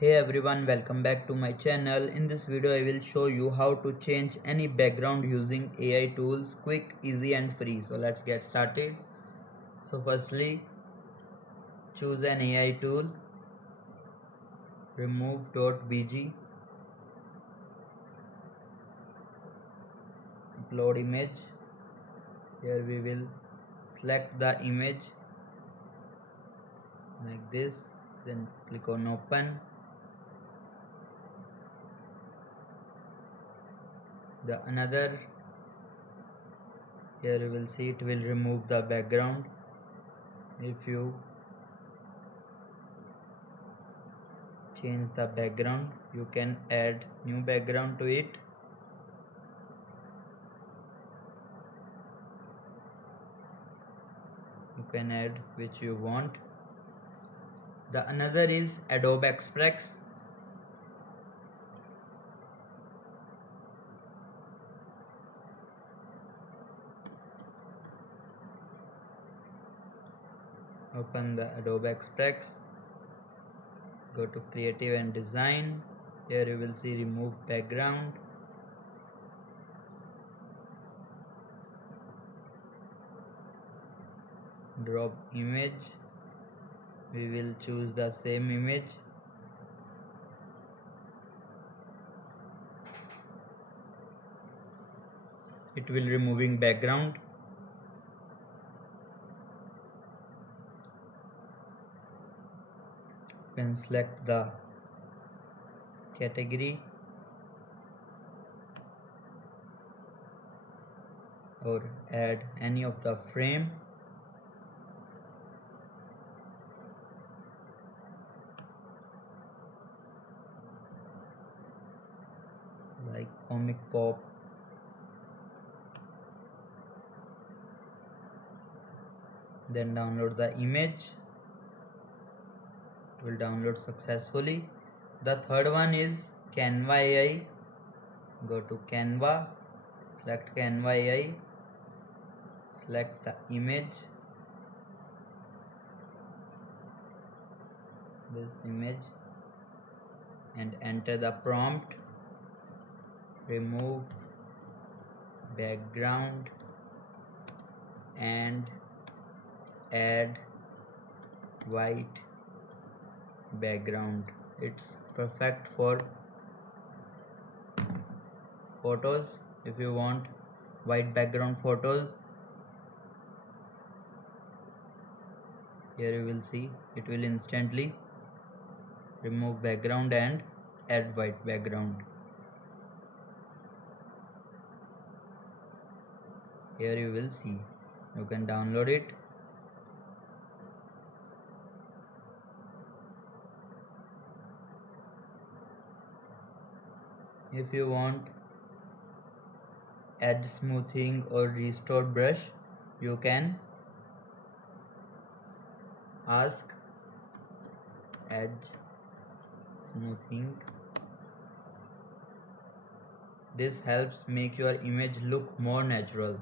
Hey everyone, welcome back to my channel. In this video I will show you how to change any background using AI tools, quick, easy and free. So let's get started. So firstly, choose an AI tool, remove.bg, upload image. Here we will select the image like this, then click on open. Here you will see it will remove the background. If you change the background, you can add new background to it. You can add which you want. The another is Adobe Express. Open the Adobe Express, go to creative and design. Here you will see remove background. Drop image. We will choose the same image. It will removing background. You can select the category or add any of the frame. Like comic pop. Then download the image. It will download successfully. The third one is Canva AI. Go to Canva, select Canva AI, select the image, this image, and enter the prompt. Remove background and add white background. It's perfect for photos. If you want white background photos, here you will see it will instantly remove background and add white background. Here you will see you can download it. If you want edge smoothing or restore brush, you can ask edge smoothing. This helps make your image look more natural.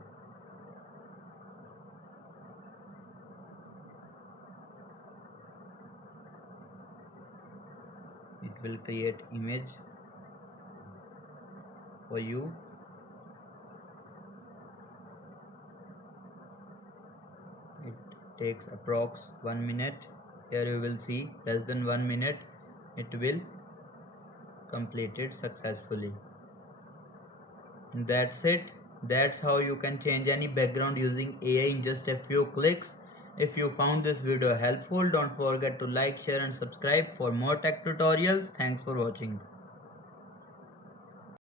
It will create image for you. It takes approx 1 minute. Here you will see less than 1 minute it will complete it successfully. That's it. That's how you can change any background using AI in just a few clicks. If you found this video helpful, don't forget to like, share and subscribe for more tech tutorials. Thanks for watching.